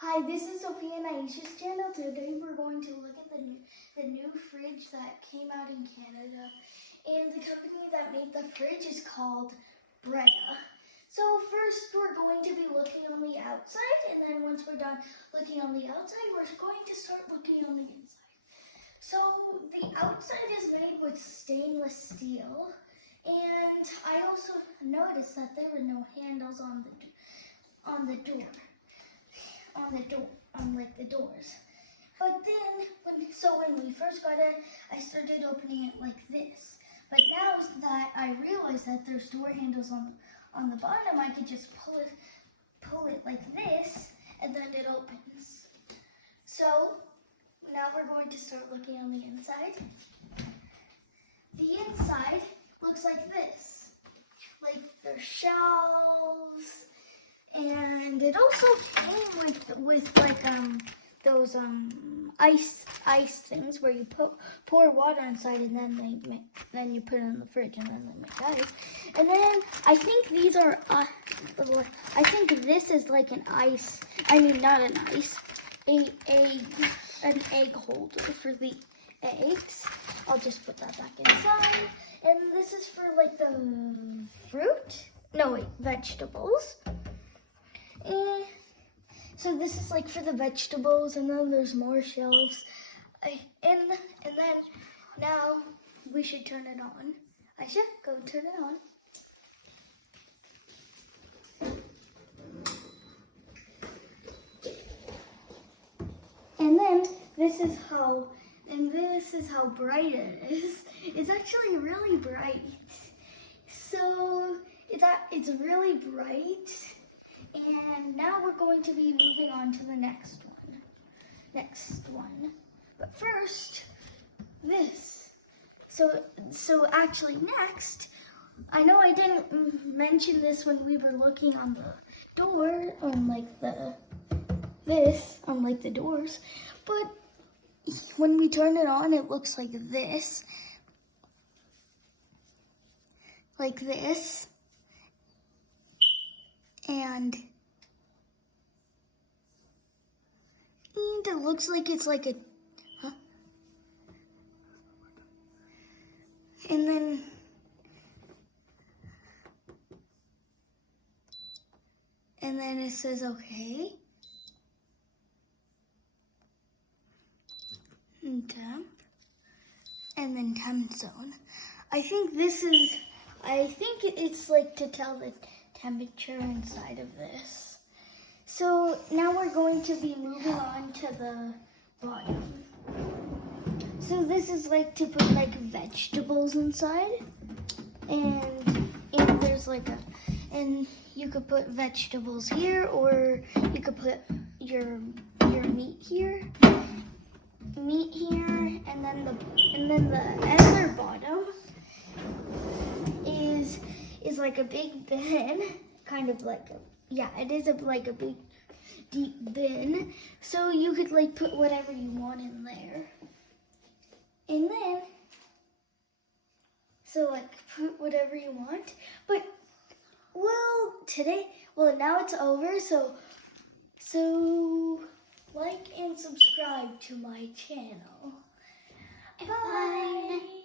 Hi, this is Sophia and Aisha's channel. Today we're going to look at the new fridge that came out in Canada. And the company that made the fridge is called Brada. So first we're going to be looking on the outside, and then once we're done looking on the outside, we're going to start looking on the inside. So the outside is made with stainless steel, and I also noticed that there were no handles on the door. On like the doors. But then, when we first got it, I started opening it like this. But now that I realized that there's door handles on the bottom, I could just pull it like this, and then it opens. So now we're going to start looking on the inside. The inside looks like this. Like there's shelves. And it also came with like those ice things where you pour water inside, and then you put it in the fridge, and then they make ice. And then I think these are I think this is like an ice. I mean, not an ice, an egg holder for the eggs. I'll just put that back inside. And this is for like the vegetables. So this is like for the vegetables, and then there's more shelves. And then now we should turn it on. Aisha, go turn it on. And then this is how bright it is. It's actually really bright. So it's really bright. And now we're going to be moving on to the next one. But first, this. So actually next, I know I didn't mention this when we were looking on the door, on the doors, but when we turn it on, it looks like this. Like this. And it looks like it's like a, and then it says okay, and temp, and then temp zone. I think it's like to tell the temperature inside of this. So now we're going to be moving on to the bottom. So this is like to put like vegetables inside, and there's like and you could put vegetables here, or you could put your meat here, and then the other bottom is like a big bin, kind of like it is like a big deep bin, so you could like put whatever you want in there. And then put whatever you want. But now it's over, so like and subscribe to my channel. Bye.